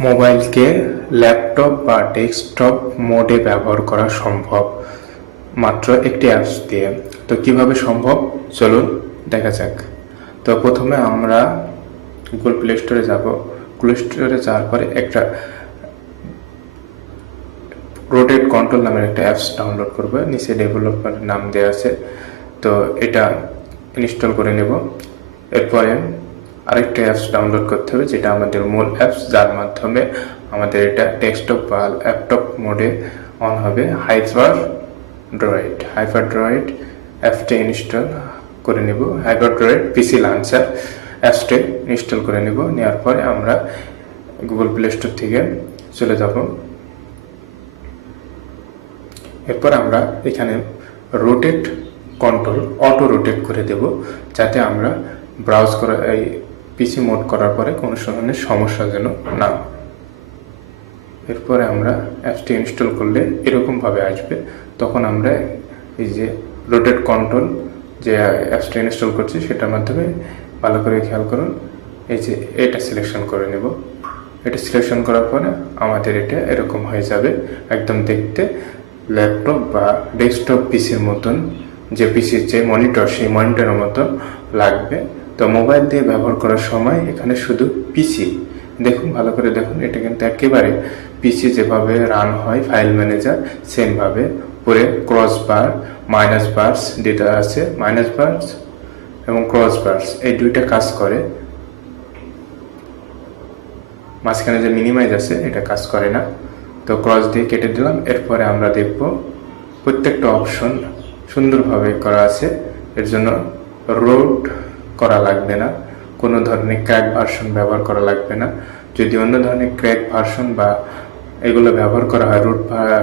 মোবাইলকে laptop বা desktop মোডে ব্যবহার করা সম্ভব মাত্র একটি অ্যাপস দিয়ে। তো কীভাবে সম্ভব? চলুন দেখা যাক। তো প্রথমে আমরা গুগল প্লে স্টোরে যাব। প্লে স্টোরে যাওয়ার পরে একটা রোটেট কন্ট্রোল নামের একটা অ্যাপস ডাউনলোড করব। নিচে ডেভেলপার নাম দেওয়া আছে। তো এটা ইনস্টল করে নেব। এরপরে আরেকটা অ্যাপস ডাউনলোড করতে হবে, যেটা আমাদের মূল অ্যাপস যার মাধ্যমে আমাদের এটা ডেস্কটপ বা ল্যাপটপ মোডে অন হবে। হাইপার ড্রয়েড হাইপার ড্রয়েড অ্যাপসটা ইনস্টল করে নেব। হাইপার ড্রয়েড পিসি লাঞ্চার অ্যাপসটা ইনস্টল করে নেব। নেওয়ার পরে আমরা গুগল প্লে স্টোর থেকে চলে যাব। এরপর আমরা এখানে রোটেট কন্ট্রোল অটো রোটেট করে দেব, যাতে আমরা ব্রাউজ করা, এই পিসি মোড করার পরে কোনো ধরনের সমস্যা যেন না এরপরে আমরা অ্যাপসটি ইনস্টল করলে এরকমভাবে আসবে। তখন আমরা এই যে রোটেট কন্ট্রোল যে অ্যাপসটি ইনস্টল করছি, সেটার মাধ্যমে ভালো করে খেয়াল করুন। এই যে এটা সিলেকশন করে নেব। এটা সিলেকশন করার পরে আমাদের এটা এরকম হয়ে যাবে একদম দেখতে। ল্যাপটপ বা ডেস্কটপ পিসির মতন, যে পিসির যে মনিটর, সেই মনিটরের মতন লাগবে। তো মোবাইল দিয়ে ব্যবহার করার সময় এখানে শুধু পিসি দেখুন, ভালো করে দেখুন, এটা কিন্তু একেবারে পিসি যেভাবে রান হয় ফাইল ম্যানেজার সেমভাবে পরে cross bar minus bars data আছে মাইনাস বার্স এবং ক্রস বার্স এই দুইটা কাজ করে। মাঝখানে যে মিনিমাইজ আছে, এটা কাজ করে না। তো ক্রস দিয়ে কেটে দিলাম, এরপরে আমরা দেখব প্রত্যেকটা অপশন সুন্দরভাবে করা আছে। এর জন্য রোড করা লাগবে না। কোনো ধরনের ক্র্যাক ভার্সন ব্যবহার করা লাগবে না। যদি অন্য ধরনের ক্র্যাক ভার্সন বা এগুলো ব্যবহার করা হয়, রুট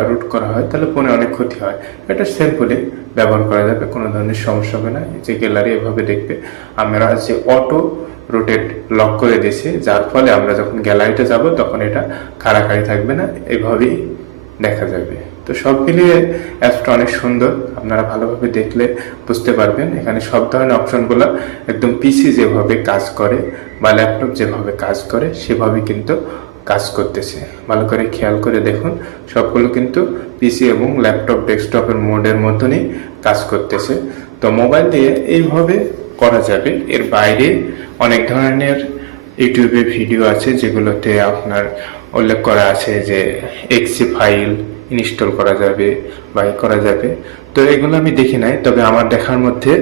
রুট করা হয়, তাহলে ফোনে অনেক ক্ষতি হয়। এটা সিম্পলি ব্যবহার করা যাবে, কোনো ধরনের সমস্যা হবে না। যে গ্যালারি এভাবে দেখবে। আমরা যে অটো রোটেট লক করে দিয়েছি, যার ফলে আমরা যখন গ্যালারিতে যাব, তখন এটা খাড়াখাড়ি থাকবে না। এভাবেই দেখা যাবে। তো সব মিলিয়ে অ্যাপসটা অনেক সুন্দর। আপনারা ভালোভাবে দেখলে বুঝতে পারবেন। এখানে সব ধরনের অপশনগুলো একদম পিসি যেভাবে কাজ করে বা ল্যাপটপ যেভাবে কাজ করে, সেভাবে কিন্তু কাজ করতেছে। ভালো করে খেয়াল করে দেখুন, সবগুলো কিন্তু পিসি এবং ল্যাপটপ ডেস্কটপের মোডের মতনই কাজ করতেছে। তো মোবাইল দিয়ে এইভাবে করা যাবে। এর বাইরে অনেক ধরনের ইউটিউবে ভিডিও আছে যেগুলোতে আপনার উল্লেখ করা আছে যে এক্সি ফাইল ইনস্টল করা যাবে বা করা যাবে। তো এগুলো আমি দেখি নাই, তবে আমার দেখার মধ্যে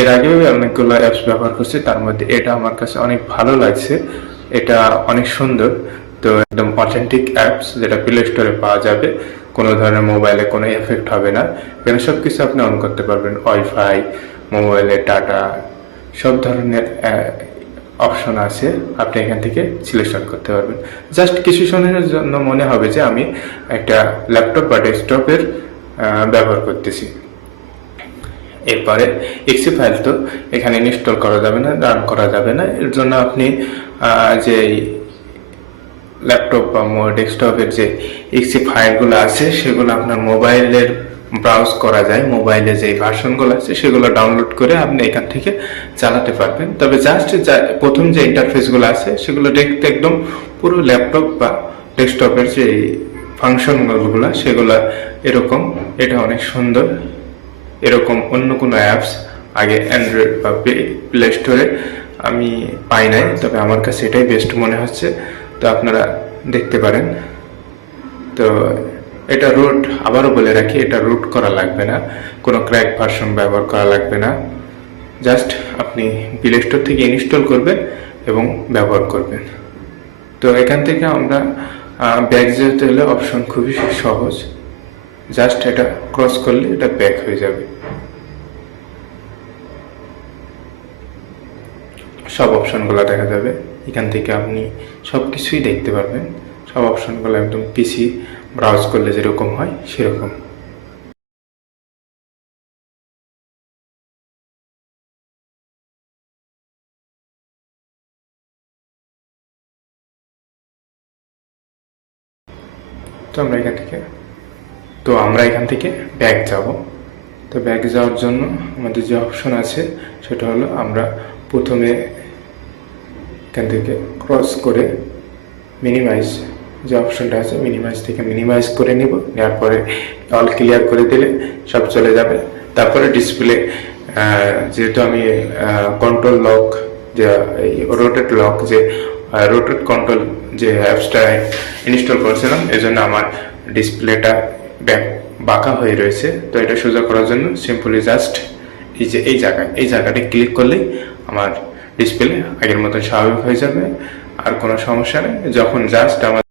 এর আগেও অনেকগুলো অ্যাপস ব্যবহার করছি, তার মধ্যে এটা আমার কাছে অনেক ভালো লাগছে। এটা অনেক সুন্দর। তো একদম অথেন্টিক অ্যাপস যেটা প্লে স্টোরে পাওয়া যাবে, কোনো ধরনের মোবাইলে কোনো এফেক্ট হবে না। এখানে সব কিছু আপনি অন করতে পারবেন ওয়াইফাই মোবাইলে ডাটা সব ধরনের অপশন আছে, আপনি এখান থেকে সিলেকশন করতে পারবেন। জাস্ট কিছু সময়ের জন্য মনে হবে যে আমি একটা ল্যাপটপ বা ডেস্কটপের ব্যবহার করতেছি। এরপরে এক্সি ফাইল তো এখানে ইনস্টল করা যাবে না রান করা যাবে না। এর জন্য আপনি যে ল্যাপটপ বা ডেস্কটপের যে এক্সি ফাইলগুলো আছে, সেগুলো আপনার মোবাইলের ব্রাউজ করা যায় মোবাইলে যে ভার্সনগুলো আছে সেগুলো ডাউনলোড করে আপনি এখান থেকে চালাতে পারবেন। তবে জাস্ট প্রথম যে ইন্টারফেসগুলো আছে সেগুলো দেখতে একদম পুরো ল্যাপটপ বা ডেস্কটপের যে ফাংশনগুলো সেগুলো এরকম। এটা অনেক সুন্দর। এরকম অন্য কোনো অ্যাপস আগে অ্যান্ড্রয়েড বা প্লে স্টোরে আমি পাই নাই, তবে আমার কাছে এটাই বেস্ট মনে হচ্ছে। তো আপনারা দেখতে পারেন। তো এটা রুট আবারও বলে রাখি, এটা রুট করা লাগবে না। কোনো ক্র্যাক ভার্সন ব্যবহার করা লাগবে না। জাস্ট আপনি প্লে স্টোর থেকে ইনস্টল করবেন এবং ব্যবহার করবেন। তো এখান থেকে আমরা ব্যাক যেতে হলে অপশন খুবই সহজ। জাস্ট এটা ক্রস করলে এটা ব্যাক হয়ে যাবে। সব অপশনগুলো দেখা যাবে। এখান থেকে আপনি সব কিছুই দেখতে পারবেন। সব অপশনগুলো একদম পিসি ব্রাউজ করলে যেরকম হয় সেরকম। তো আমরা এখান থেকে, তো আমরা এখান থেকে ব্যাগ যাব। তো ব্যাগ যাওয়ার জন্য আমাদের যে অপশন আছে, সেটা হলো আমরা প্রথমে এখান থেকে ক্রস করে মিনিমাইজ যে অপশনটা আছে মিনিমাইজ থেকে মিনিমাইজ করে নিব নেওয়ার পরে অল ক্লিয়ার করে দিলে সব চলে যাবে। তারপরে ডিসপ্লে যেহেতু আমি কন্ট্রোল লক যে রোটেট লক যে রোটেট কন্ট্রোল যে অ্যাপসটা ইনস্টল করেছিলাম এই জন্য আমার ডিসপ্লেটা ব্যাক বাঁকা হয়ে রয়েছে। তো এটা সোজা করার জন্য সিম্পলি জাস্ট এই যে, এই জায়গায়, এই জায়গাটা ক্লিক করলেই আমার ডিসপ্লে আগের মতো স্বাভাবিক হয়ে যাবে, আর কোনো সমস্যা নেই। যখন জাস্ট আমার